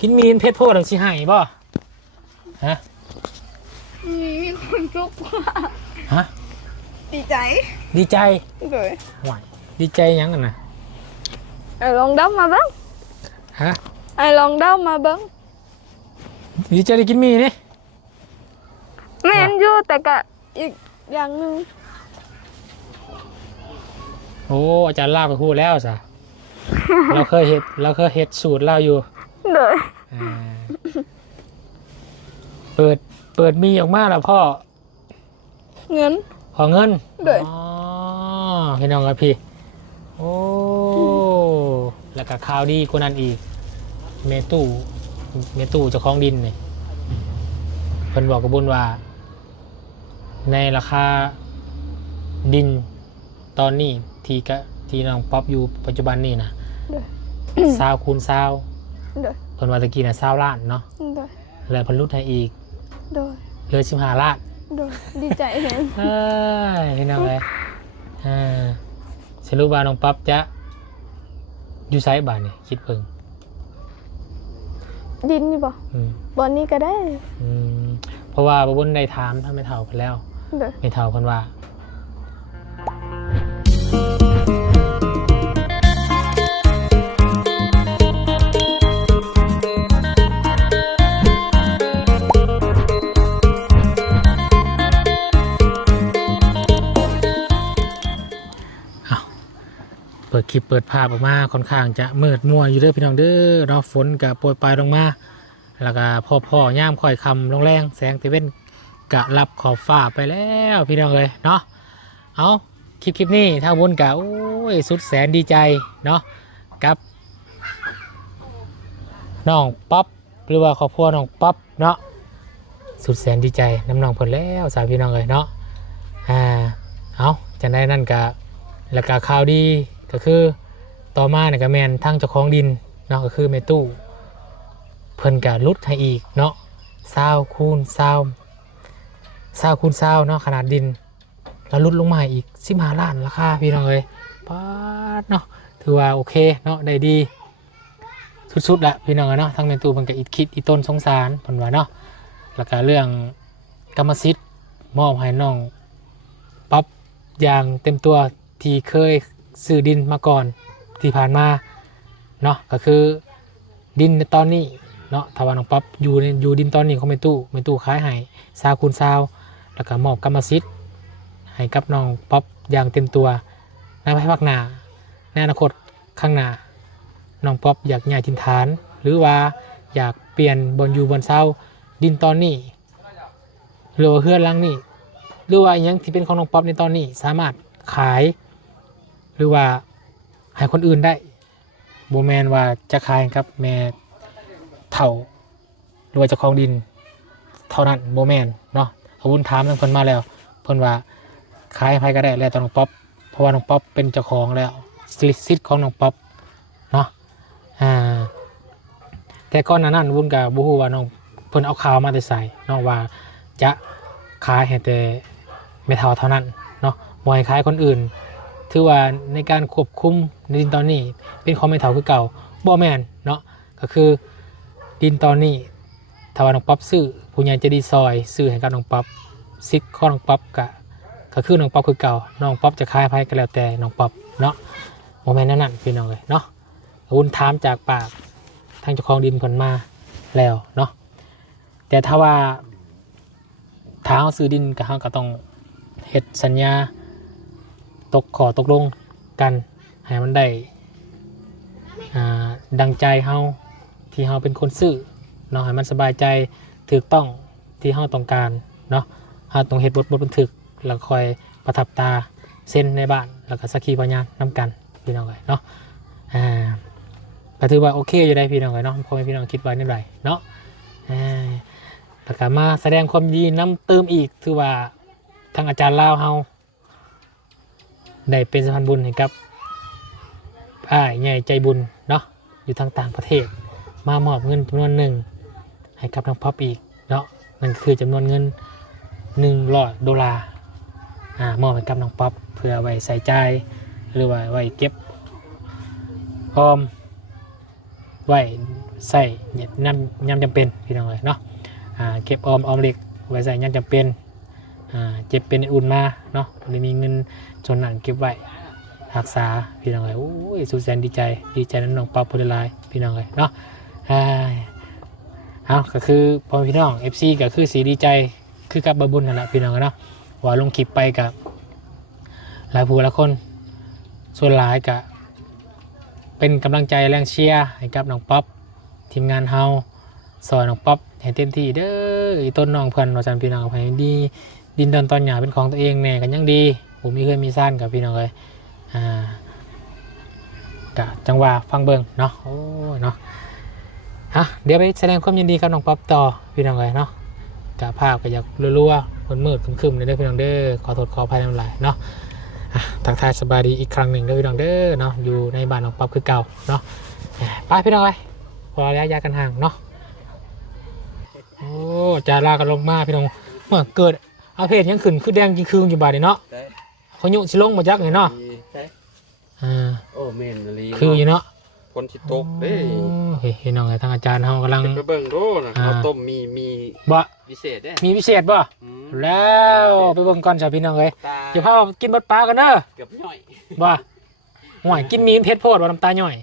กินมีนเพชรโพดังสิให้บ่ฮะมีคนจุกว่าฮะดีใจดีใจเลยหวายดีใจยังกันนะไอ้ลองเด้ามาบ้างฮะไอ้ลองเด้ามาบ้างดีใจได้กินมีนี่แม่นอยู่แต่ก็อีกอย่างหนึ่งโอ้อาจารย์ลาไปพูดแล้วสะ เราเคยเฮ็ดสูตรเล่าอยู่เลยเปิดมีออกมาแล้วพ่อเงินขอเงินเลยอ๋อพี่น้องครับพี่โอ้แล้วก็ข่าวดีกว่านั้นอีกเมตู้เจ้าของดินนี่เพิ่นบอกกับบุญว่าในราคาดินตอนนี้ที่น้องป๊อปอยู่ปัจจุบันนี่นะ20 คูณ 20เพิ่นว่าตะกี้น่ะ20 ล้านเนาะแล้วเพิ่นลดให้อีกเหลือ15 ล้านดีใจเห็นพี่น้องเลยสรุปว่าน้องป๊อปจะอยู่ไซส์บาทนี่คิดเพิ่งดินนี่บ่บอนนี้ก็ได้เพราะว่าบนได้ถามถ้าไม่เท่ากันแล้วไม่เท่ากันว่าเปิดคลิปเปิดภาพออกมาค่อนข้างจะมืดมัวอยู่เด้อพี่น้องเด้อเนาะฝนกับโปรยปลายลงมาแล้วก็พ่อย่ามค่อยคำลงแรงแสงตะเว้นกะรับขอบฟ้าไปแล้วพี่น้องเลยเนาะเอาคลิปนี้ทางบนกะโอ้ยสุดแสนดีใจเนาะกับน้องป๊อปหรือว่าครอบครัวน้องป๊อปเนาะสุดแสนดีใจน้ำน้องเพิ่นแล้วสาวพี่น้องเลยเนาะเอาจะได้นั่นกะแล้วก็ข่าวดีก็คือต่อมาเนี่ยก็แมนทั้งเจ้าของดินเนาะก็คือแม่ตู้เพิ่นก็ลดให้อีกเนาะ20 คูณ 20คูณ 20เนาะขนาดดินแล้วลดลงมาอีก15 ล้านราคาพี่น้องเอ้ยป๊าดเนาะถือว่าโอเคเนาะได้ดีสุดๆละพี่น้องเนาะทั้งแม่ตู้เพิ่นก็คิดอีต้นสงสารเพิ่นว่าเนาะแล้วก็เรื่องกรรมสิทธิ์มอบให้น้องป๊อปอย่างเต็มตัวที่เคยซื้อดินมาก่อนที่ผ่านมาเนาะก็คือดินในตอนนี้เนาะถ้าว่าน้องป๊อปอยู่ดินตอนนี้เขาไม่ตู้ขายให้20 คูณ 20แล้วก็มอบกรรมสิทธิ์ให้กับน้องป๊อปอย่างเต็มตัวในภายภาคหน้าในอนาคตข้างหน้าน้องป๊อปอยากย้ายถิ่นฐานหรือว่าอยากเปลี่ยนบนอยู่บนเศร้าดินตอนนี้หรือว่าเฮือนหลังนี้หรือว่าอย่างที่เป็นของน้องป๊อปในตอนนี้สามารถขายหรือว่าให้คนอื่นได้โบแมนว่าจะขายครับแม่เท่าหรือว่าเจ้าของดินเท่านั้นโบแมนเนาะอาวุธถามทั้งคนมาแล้วเพิ่นว่าขายให้ก็ได้แล้วแต่น้องป๊อปเพราะว่าน้องป๊อปเป็นเจ้าของแล้วสิทธิ์ของน้องป๊อปเนาะแต่ก่อนหน้านั้นวุ้นกับบูฮูว่าน้องเพิ่นเอาข่าวมาแต่ใส่เนาะว่าจะขายให้แต่แม่เท่าเท่านั้นเนาะบ่ให้ขายคนอื่นถือว่าในการควบคุมในดินตอนนี้เป็นของแม่เฒ่าคือเก่าบ่แม่นเนาะก็คือดินตอนนี้ถ้าว่าน้องป๊อปซื้อผู้ใหญ่จะดีซอยซื้อให้กับน้องป๊อปสิทธิ์ของน้องป๊อปก็คือน้องป๊อปคือเก่าน้องป๊อปจะขายให้ก็แล้วแต่น้องป๊อปเนาะบ่แม่นนั่นพี่น้องเลยเนาะคุณถามจากปากทางเจ้าของดินผลมาแล้วเนาะแต่ถ้าว่าถ้าเฮาซื้อดินก็เฮาก็ต้องเฮ็ดสัญญาตกลงกันให้มันได้ดังใจเฮาที่เฮาเป็นคนซื้อเนาะให้มันสบายใจถูกต้องที่เฮาต้องการเนาะเฮาต้องเฮ็ดบทบันทึกแล้วคอยประทับตาเซ็นในบ้านแล้วก็สักขีพยานนํกันพี่น้องเนาะก็ถือว่าโอเคอยู่ได้พี่น้องเนาะพ่อแม่พี่น้องคิดไว้ในไรเนาะแล้วก็มาแสดงความยินดีน้ำเติมอีกถือว่าทางอาจารย์ลาวเฮาได้เป็นสะพานบุญให้กับใหญ่ใจบุญเนาะอยู่ทางต่างประเทศมามอบเงินจำนวนหนึ่งให้กับน้องป๊อปอีกเนาะนั่นคือจำนวนเงิน$100มอบให้กับน้องป๊อปเพื่อไว้ใส่ใจหรือว่าไว้เก็บออมไว้ ใส่ยำจำเป็นพี่น้องเลยเนาะเก็บออมเล็กไว้ใส่ยำจำเป็นเจ็บเป็นอุ่นมาเนาะเลยมีเงินจนนั้นเก็บไว้รักษาพี่น้องเลยโอ้ยสุดแสนดีใจน้องป๊อปพูดลายพี่น้องเลยเนาะเอาก็คือพอพี่น้อง FC ก็คือสีดีใจคือกับบาบุญนั่นแหละพี่น้องเนาะว่าลงคลิปไปกับหลายผู้หลายคนส่วนหลายกับเป็นกำลังใจแรงเชียร์ให้กับน้องป๊อปทีมงานเฮาสอนน้องป๊อปให้เต็มที่เด้ออีต้นน้องเพื่อนเราจำพี่น้องให้ดีดินดอนตอนหยาเป็นของตัวเองแน่กันยังดีผมมีเพื่อนมีสั้นกับพี่น้องเลยกะจังหวะฟังเบิ่งเนาะโอ้เนาะเดี๋ยวไปแสดงความยินดีกับน้องป๊อปต่อพี่น้องเลยเนาะกะภาพก็อยากรัวๆมืดๆคึมๆเลยเด้อพี่น้องเด้อขอโทษขออภัยน้ำลายเนาะทักทายสบายดีอีกครั้งหนึ่งเด้อพี่น้องเด้อเนาะอยู่ในบ้านน้องป๊อปคือเก่าเนาะไปพี่น้องไปพอระยะกันห่างเนาะโอ้จารากันลงมาพี่น้องเมื่อเกิดอาเพศยังขึ้นคือแดงจริงคืนอยู่บ่านี่เนาะเขายุสิลงมาจักเนาะโอ้เมนลีคืออยู่เนาะคนสิตกเด้เห็นน้องไงทางอาจารย์เขากำลังไปเบิ่งดูนะเขาต้มมีบ่พิเศษเด้มีพิเศษบ่แล้วไปเบิ่งก่อนจ้ะพี่น้องเอ้ยอย่าพากินบดปลากันเด้อเกือบย่อยบ่ห่วยกินมีนเพชรโพดว่าน้ำตาย่อย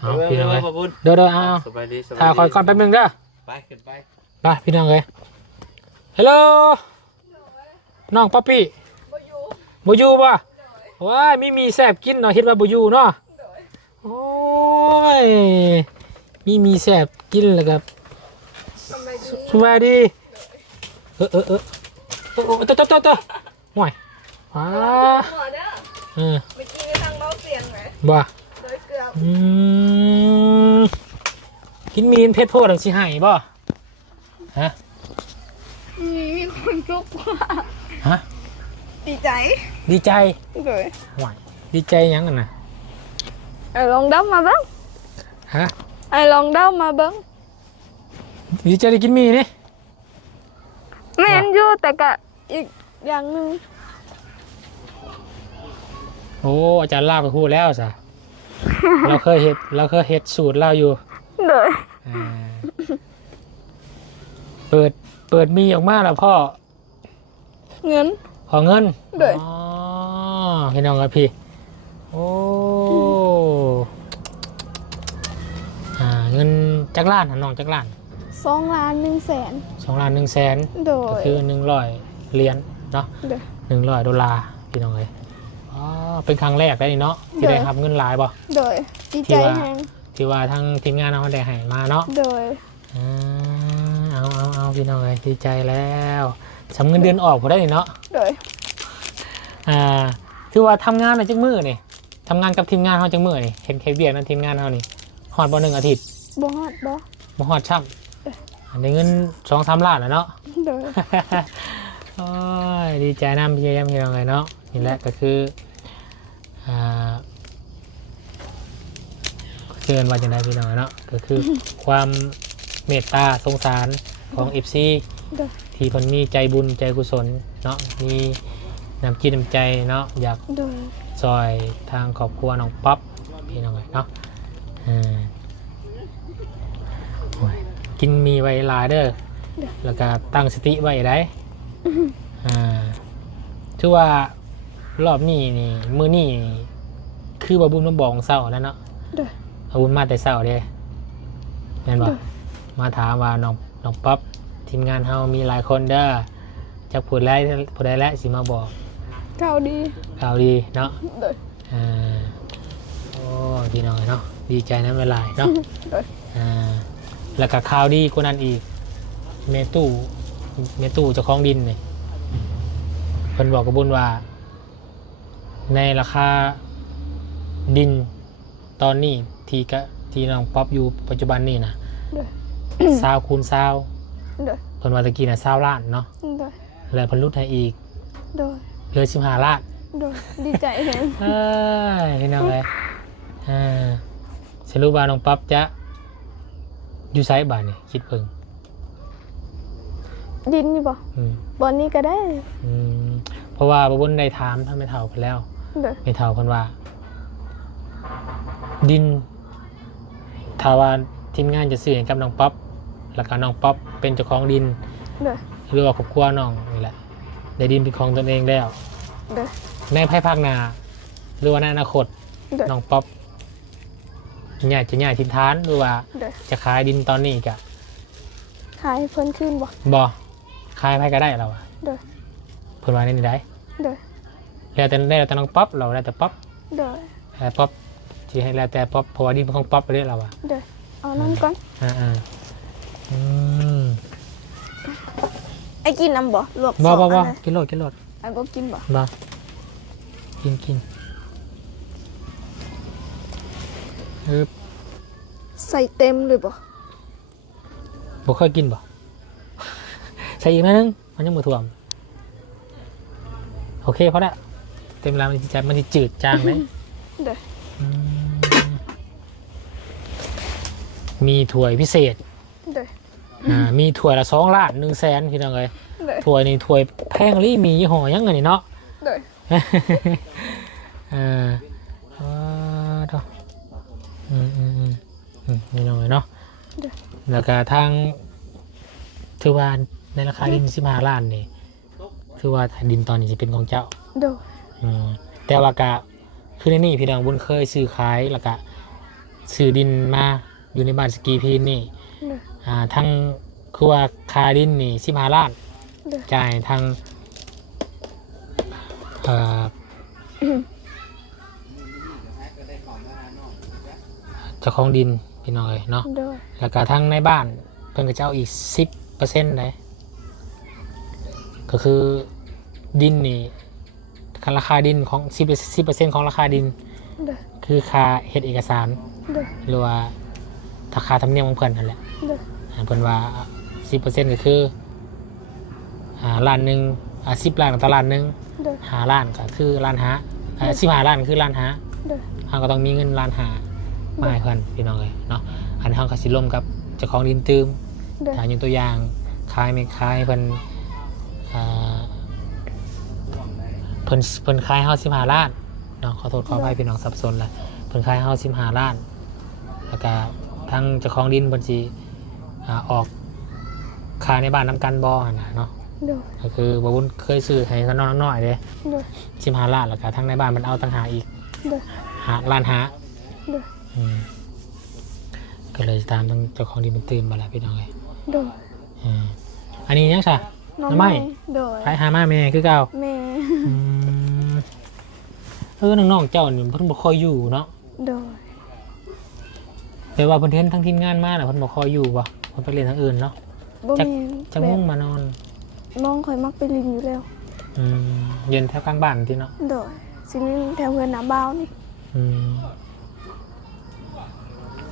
เอาพี่น้องเอ้ยเด้อเอาสบายดีถ้าคอยก่อนแป๊บนึงเด้อไปขึ้นไปพี่น้องเอ้ยฮัลโหลน้องป๊อปปี้บ่อยู่บ่ว้ามีแซ่บกินเนาะเฮ็ดว่าบ่อยู่เนาะโอ้ยมีแซ่บกินแล้วก็สวัสดีตัวห่วยว้าเมื่อกี้ทางเบาเสียงไหมบ่โดยเกือบกินมีนเพชรโพดังสิหายบ่ฮะมีคนทุกข์ว่าฮะดีใจเลยห่วยดีใจยังกันนะลองเด้ามาบ้างฮะลองเด้ามาบ้างดีใจได้กินมีนี่แม่นอยู่แต่ก็อีกอย่างหนึ่งโอ้อาจารย์ลาไปพูดแล้วสะ เราเคยเฮ็ดสูตรเล่าอยู่เลยเปิดมีออกมาแล้วพ่อเงินเลยพี่น้องครับพี่โอ้เงินจักล้านน้องจักล้าน2,100,000 2,100,000ก็คือ100 เหรียญเนาะ$100พี่น้องเลยเป็นครั้งแรกได้เนาะที่ได้รับเงินหลายบ่โดยดีใจแฮงที่ว่าทางทีมงานเราได้ให้มาเนาะโดยเอาพี่น้องเลยดีใจแล้วสำเงินเดือนออกพอได้เนาะโดยคือว่าทำงานในจังมือนี่ทำงานกับทีมงานเขาจังมือนี่เห็นเคเบียร์นั่นทีมงานเขานี่ฮอดบ่1 อาทิตย์บ่ฮอดบ่ฮอดช่ำได้เงิน2-3 ล้านแล้วเนาะโดยโอ้ยดีใจน้ำพี่น้องเลยเนาะนี่แหละก็คือเชิญว่าจะได้พี่น้องเนาะก็คือความเมตตาสงสารของ FC ที่เพิ่นมีใจบุญใจกุศลเนาะมีน้ำจิตน้ำใจเนาะอยากซอยทางครอบครัวน้องป๊อปพี่น้องเนาะกินมีไว้หลายเด้อแล้วก็ตั้งสติไว้ได้ถือว่ารอบนี้นี่มื้อนี้คือบาบุญมาบอกเศร้าแล้วเนาะบาบุญมาแต่เศร้าเด้แม่นบ่มาถามว่าน้องป๊อปทีมงานเฮามีหลายคนเด้อจักผู้ใดและสิมาบอกข่าวดีเนาะโอ้พี่น้องเนาะดีใจน้ำละลายเนาะแล้วก็ข่าวดีกว่านั้นอีกเมตู้เจ้าของดินนี่เพิ่นบอกกับบุญว่าในราคาดินตอนนี้ที่น้องป๊อปอยู่ปัจจุบันนี่นะ20 คูณ 20เพิ่นว่าตะกี้น่ะ20 ล้านเนาะแล้วเพิ่นลดให้อีกเหลือ15 ล้านดีใจแฮงพี่น้องเอ้ยสรุปว่าน้องป๊อปจะอยู่ไสบ้านนี่คิดเพิ่งดินนี่บ่บ่นี้ก็ได้เพราะว่าบ่บุญได้ถามท่านแม่เฒ่าเพิ่นแล้วแม่เฒ่าเพิ่นว่าดิน ถ้าว่าทีมงานจะซื้อให้กับน้องป๊อปแล้วก็น้องป๊อปเป็นเจ้าของดิน โดย หรือว่าครอบครัวน้องนี่แหละได้ดินเป็นของตนเองแล้ว โดย ในภายภาคหน้าหรือว่าในอนาคต โดย น้องป๊อปเนี่ยจะย้ายถิ่นฐานหรือว่า โดย จะขายดินตอนนี้กะ ขายให้เพิ่นขึ้นบ่ บ่ขายไปก็ได้เราอะ โดย เพิ่นว่าในนี้ได้ โดย แล้วแต่น้องป๊อปเราแล้วแต่ป๊อป โดย แต่ป๊อปที่ให้แล้วแต่ป๊อปเพราะว่าดินเป็นของป๊อปไปเรื่อยเราอะ โดยเอานั่นก่อน อืม ไอ้กินน้ำบ่ลวก บ่ สอง บ่ อันเลย กินโลดไอ้บ่กินบ่ บ่กินฮึบ ใส่เต็มเลยบ่ บ่เคยกินบ่ ใส่อีกหนิดนึงมันยังบ่ท่วมโอเคพอละเต็มแล้วมันจะจืดจางเลย โดย อืมมีถ้วยพิเศษ โดย มีถ้วยละ2 ล้าน1 แสนพี่น้องเลย โดย ถ้วยนี่ถ้วยแพงลี่มียี่ห้อยังไงนี่เนาะ โดย ว้าวเนาะนี่น้องเลยเนาะ โดย แล้วก็ทางถือว่าในราคาดิน15 ล้านนี่ถือว่าดินตอนนี้จะเป็นของเจ้า โดย แต่ว่ากะคือในนี่พี่น้องบุญเคยซื้อขายแล้วก็ซื้อดินมาอยู่ในบ้านสกีพีนนี่ โดย ทั้งคือว่าคาดินนี่15 ล้าน โดย จ่ายทางเจ้าของดินพี่น้องเลยเนาะ โดย แล้วก็ทางในบ้านเพิ่นก็จะเอาอีก 10%เลยก็คือดินนี่ราคาดินของ10% ของราคาดิน โดย คือค่าเฮ็ดเอกสาร โดย หรือว่าราคาธรรมเนียมของเพิ่นนั่นแหละ โดย เพิ่นว่า 10% ก็คือล้านหนึ่ง10 ล้านต่อล้านหนึ่ง โดย 5 ล้านก็คือล้านห้า15 ล้านคือล้านห้า โดย เราก็ต้องมีเงินล้านห้ามาให้เพิ่นพี่น้องเลยเนาะอันนี้เราก็สิร่วมกับเจ้าของดินตืม โดย ถ้าอยู่ตัวอย่างขายไม่ขายเพิ่นเพิ่นขายเฮา15 ล้านเนาะขอโทษขออภัยพี่น้องสับสนละเพิ่นขายเฮา15 ล้านแล้วก็ทางเจ้าของดินเพิ่นสิออกขายในบ้านน้ำกันบ่หั่นน่ะเนาะ โดย ก็คือบ่บุญเคยซื้อให้ซะน้อยๆเด้ โดย 15 ล้านแล้วก็ทางในบ้านมันเอาต่างหากอีก โดย ล้านห้า โดย ก็เลยตามทางเจ้าของดินมันตื่นมาแล้วพี่น้องเลย โดย อันนี้ยังซะ น้อง น้ำไม้ โดย ไปหามาแม่คือเก่า แม่ น้องๆเจ้านี่เพิ่นบ่ค่อยอยู่เนาะ โดย แต่ว่าเพิ่นเห็นทั้งทีมงานมาน่ะเพิ่นบ่ค่อยอยู่บ่เพิ่นไปเรียนทางอื่นเนาะ บ่ จัก มี จังมุ่งมานอน น้องข่อยมักไปลินอยู่แล้ว เรียนแถวกลางบ้านที่เนาะ โดยสิลินแถวเฮือนน้าบ้าวนี่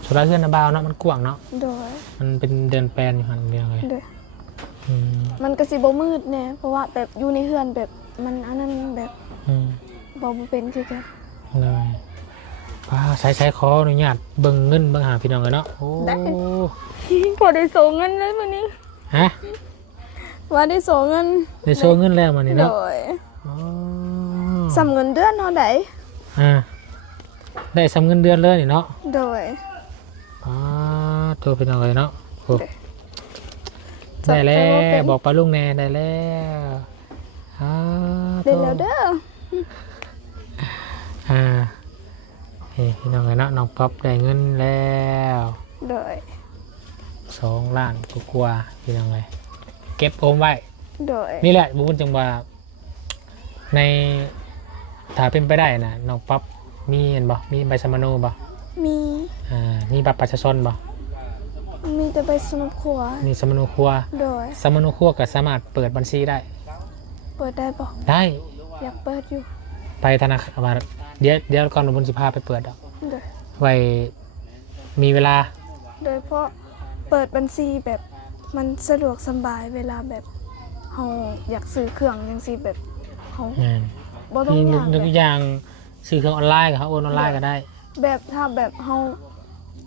สุราเฮือนนาบาวเนาะมันกว้างเนาะ โดย มันเป็นเดินแปลนอยู่หั่นเดียวเลย โดย อืม มันก็สิบ่มืดแน่เพราะว่าแบบอยู่ในเฮือนแบบมันอันนั้นแบบ อืม บ่เป็นคือกัน เลยป้าใช้ขออนุญาตเบิ่งเงินเบิ่งหาพี่น้องกันเนาะโอ้ พอได้ส่งเงินเลยมื้อนี้ ฮะ ว่าได้ส่งเงิน ได้โชว์เงินแล้วมันนี่ โด เนาะ ย อ๋อ สำเงินเดือนเท่าใด ได้สำเงินเดือนเลยนี่เนาะ โดย อ๋อตัวเป็นอะไรเนาะโอ้ จับ ได้แล้ ใจว่าเป็ วน บอกปลาลุงแน่ได้แล้วอ๋อ ได้แล้วเด้อ พี่น้องเลยเนาะน้องป๊อปได้เงินแล้ว โดย 2 ล้านกว่าๆพี่น้องเลยเก็บโอมไว้ โดย นี่แหละบุญจังว่าในถ้าเป็นไปได้นะน้องป๊อปมีเห็นบ่มีใบสมโนบ่ มี มีบัตรประชาชนบ่ มีแต่ใบสมุดครัว มีสมโนครัว โดย สมโนครัวก็สามารถเปิดบัญชีได้ เปิดได้บ่ ได้ อยากเปิดอยู่ ไปธนาคารมาเดี๋ยวก่อนบุญสิพาไปเปิดดอก โดย ไว้มีเวลา โดยเพราะเปิดบัญชีแบบมันสะดวกสบายเวลาแบบเฮาอยากซื้อเครื่องจังซี่แบบเฮาบ่ต้อง มี ย่าง นึก แบบ อย่างซื้อเครื่องออนไลน์กับเขาโอนออนไลน์ก็ได้ แบบถ้าแบบเฮา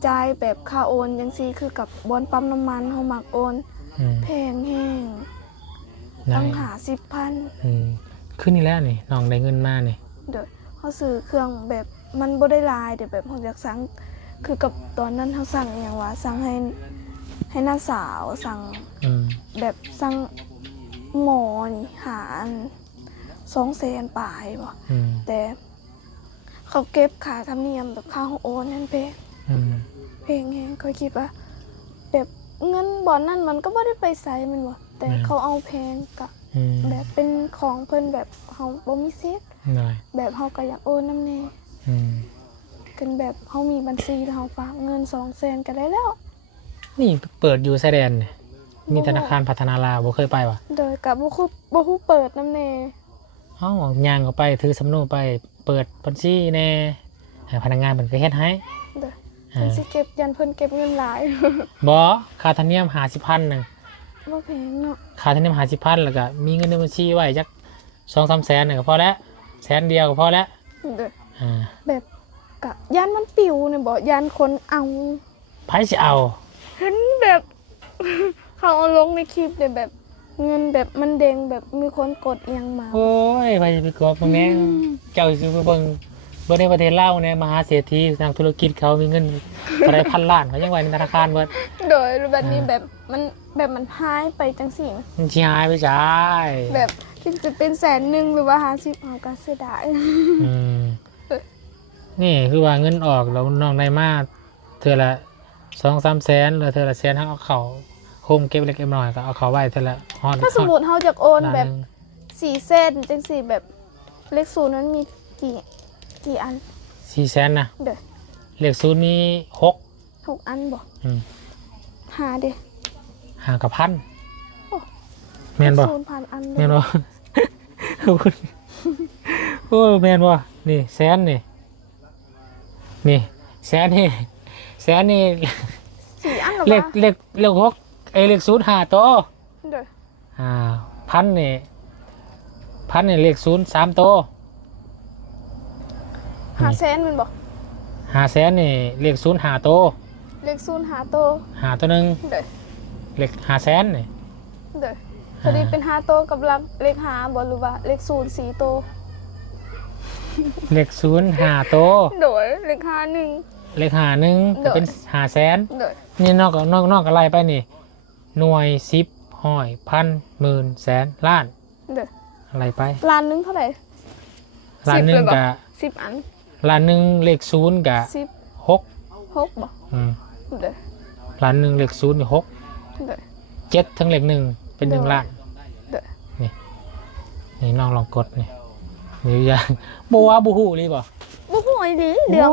จ่ายแบบค่าโอนจังซี่คือกับบอนปั๊มน้ำมันเฮามักโอน อืม แพงแห้ง ได้ ตั้งหา10,000 ขึ้นนี่แล้วนี่น้องได้เงินมานี่ เดี๋ยวเขาซื้อเครื่องแบบมันบ่ได้หลายเดี๋ยวแบบเขาอยากสั่ง คือกับตอนนั้นเขาสั่งอย่างว่าสั่งให้น้าสาวสั่ง อืม แบบสั่งหมอนี่หาอัน200,000ปลายบ่ อืม แต่เขาเก็บค่าธรรมเนียมแบบค่าโอนนั่นเพลง อืม เพลงแฮงก็คิดว่าแบบเงินบ่อนนั่นมันก็บ่ได้ไปไสแมันบ่แต่เขาเอาแพงกะ อืม แบบเป็นของเพิ่นแบบเฮาบ่มีสิทธิ์ ได้ แบบเฮาก็อยากโอนนำแน่ อืม กันแบบเฮามีบัญชีแล้วเฮาฝากเงิน200,000ก็ได้แล้ว นี่เปิดอยู่ไซแดนเนี่ยมีธนาคารพัฒนาลาวบ่เคยไปวะ โดยกับบ่ฮู้เปิดนำแน่ เอ้าย่างก็ไปถือสำนวนไปเปิดบัญชีแน่ให้พนักงานมันก็เฮ็ดให้ เด้อเพิ่นสิเก็บยันเพิ่นเก็บเงินหลาย บ่ค่าธรรมเนียม50,000นึง บ่แพงเนาะ ค่าธรรมเนียม50,000แล้วก็มีเงินในบัญชีไว้จัก 2-3 แสนนึงก็พอแล้วแสนเดียวก็พอแล้ว เด้อ อ่า แบบกะยันมันปิวเนี่ยบ่ยันคนเอา ไผสิเอา เห็นแบบ เขาเอาลงในคลิปเนี่ยแบบเงินแบบมันเด้งแบบมีคนกดเอียงมา โอ้ยไผสิไปกดตรงนี้เจ้าสิไปเบิ่งในประเทศลาวเนี่ยมหาเศรษฐีทางธุรกิจเขามีเงินอะไรพันล้านเขายังไว้ในธนาคารเบิด โดยแบบนี้แบบมันหายไปจังสี่นะ มันสิหายไปจ้าย แบบที่จะเป็น100,000หรือว่า50เอาก็เสียดาย อืมนี่คือว่าเงินออกแล้วน้องได้มาเทื่อละ 2-3 แสนแล้วเทื่อละแสนทั้งเอาเขาโฮมเก็บเล็กเก็บน้อยก็เอาเขาไว้เทื่อละฮอด ถ้าสมมุติเฮาจะโอนแบบ ล้านหนึ่ง 4 เส้นจังสี่แบบเลข0นั้นมีกี่อัน 4 แสนนะ เด้อ เลขศูนย์มี6 6อันบ่ อืม หาเด้ หากับพัน โอ้ แม่นบ่ 0,000 อัน แม่นบ่ ขอบคุณโอ้แม่นบ่นี่แสนนี่นี่แสนนี่แสนนี่ 4อันหรอ เล วะ ข6เลข0 5ตัว เด้อ พันนี่เลข0 3ตัว 500,000มันบ่ 5 แสนนี่เลข0 5ตัว เลข0หาโต 5ตัวหนึง เด้อ เลข5 แสนนี่ เด้อพอดีเป็น5โตกับลักเลข5บ่หรือว่าเลข0 4โต เลข0 5ตัว โดยเลข5 1 เลข5 1ก็เป็น5 แสน โดย นี่นอกอะไรไปนี่หน่วย10ห้อยพันหมื่นแสนล้าน เด้อ อะไรไป ล้านหนึงเท่าไหร่ ล้านหนึ่ง เลยบ่ กับ 10 อัน ล้านหนึ่งเลข0กับ 10 6 6บ่ เด้อ ล้านหนึ่งเลข0กับ6 เด้อ 7ทั้งเลข1เป็น1ล้าน เด้อ นี่น้องลองกดนี่นี่อย่างบัวบูฮูรีบ่ บ่ฮู้อีหลีเรื่อง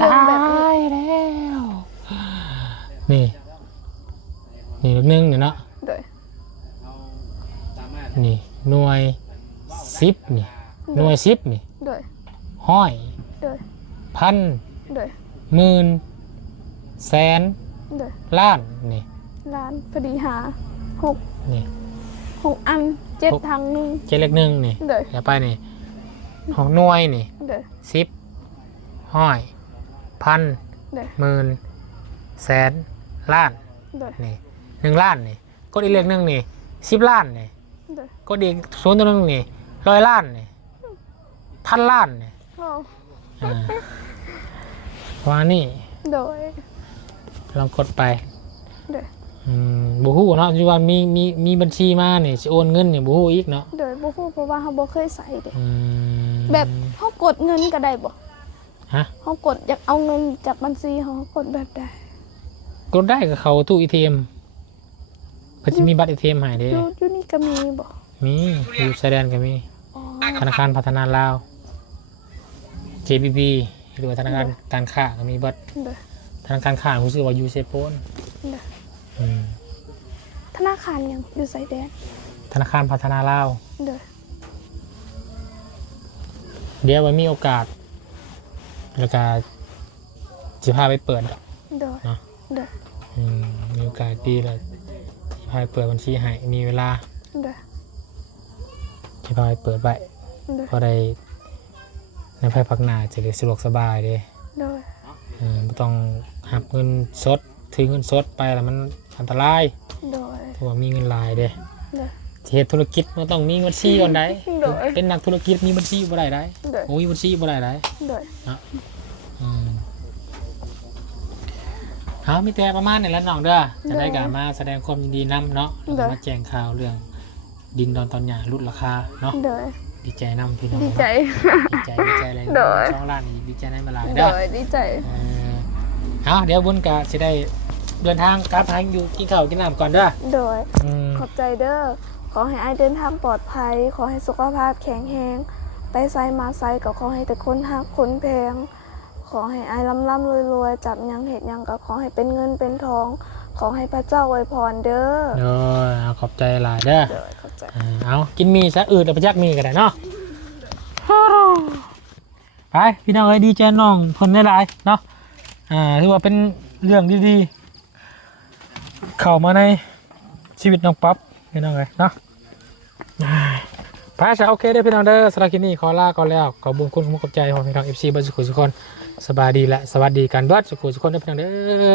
ตา แบบนี้ ยแล้วนี่เลข1นี่เนาะ เด้อ นี่หน่วย10นี่หน่วย10นี่ เด้อ ห้อย เด้อ พัน เด้อ หมื่นแสน เด้อ ล้านนี่ ล้านพอดีหา6 นี่ 6 อัน7ทางหนึง เจดเลข1นี่ เด้อ อย่าไปนี่ของหน่วยนี่ เด้อ 10ห้อยพัน เด้อ หมื่นแสนล้าน เด้อ นี่1ล้านนี่กดอีกเลข1นี่10ล้านนี่ เด้อก ดอีก0ตัวนึงนี่100ล้านนี่พันล้านนี่ อ๋อ อ่าว่านี่ โดย ลองกดไป เด้อ บูฮู้เนาะอยู่ว่ามีบัญชีมานี่สิโอนเงินนี่บูฮู้อีกเนาะ โดยบ่ฮู้เพราะว่าเฮาบ่เคยใส่เด้ อืม แบบเฮากดเงินก็ได้บ่ ฮะ เฮากดอยากเอาเงินจากบัญชีเฮากดแบบใด กดได้กับเขาตู้ ATM เพิ่นสิมีบัตร ATM ให้เด้ อยู่นี่ก็มีบ่ มีอยู่ชายแดนก็มี อ๋อ ธนาคารพัฒนาลาว JBB หรือว่าธนาคารการค้าก็มีบัตร เด้อ ธนาคารค้ารู้สึกว่ายูเซโปน เด้อ อืม ธนาคารหยังอยู่ไสแดน ธนาคารพัฒนาลาว เด้อ เดี๋ยวไว้มีโอกาสแล้วก็สิพาไปเปิดดอก เด้อ เนาะ เด้อ มีโอกาสดีเลยสิพาไปเปิดบัญชีให้มีเวลา เด้อ สิพาไปเปิดไว้ เด้อ พอได้ในภายภาคหน้าจะได้สะดวกสบายเด้ เด้อ ไม่ต้องหักเงินสดถือเงินสดไปแล้วมันอันตราย เด้อ เพราะว่ามีเงินหลายเด้ เด้อ สิเฮ็ดธุรกิจมันต้องมีบัญชีก่อนได้ เด้อ เป็นนักธุรกิจมีบัญชีบ่ได้ได้ เด้อ โอ้ยบัญชีบ่ได้ได้ เด้อ อืม เอามีแต่ประมาณนี้แหล้วน้องเด้อจะได้กลับมาแสดงความยินดีนํเนาะแล้วก็มาแจ้งข่าวเรื่องดินดอนตอนหญ้าลดราคาเนาะ โดย ดีใจนํพี่น้อง ดีใจ ดีใจเลย โดย 2 ล้านนี่ดีใจได้มาหลาย โด เด้อย ดีใจ เอาเดี๋ยวบุญก็สิได้เดินทางกลับทางอยู่กินข้าวกินน้ำก่อนเด้อ โดย อืม ขอบใจเด้อขอให้อายเดินทางปลอดภัยขอให้สุขภาพแข็งแรงไปไซมาไซก็ขอให้แต่คนฮักคนแพงขอให้อายร่ำรวยจับหยังเห็ดหยังก็ขอให้เป็นเงินเป็นทอง ขอให้พระเจ้าอวยพรเด้อ เด้อเอาขอบใจหลายเด้อ โดยขอบใจ เอากินมีซะอืดแล้วไปยักมีก็ได้เนาะไปพี่น้องเอ้ยดีใจน้องเพิ่นหลายๆเนาะถือว่าเป็นเรื่องดีๆเข้ามาในชีวิตน้องป๊อปพี่น้องเอ้ยเนาะไปซะโอเคเด้อพี่น้องเด้อสำหรับคลิปนี้ขอลาก่อนแล้วขอบุญคุณขอบใจของพี่น้อง FC เบิดสุขทุกคนสบายดีและสวัสดีกันเบิดสุขทุกคนเด้อพี่น้องเด้อ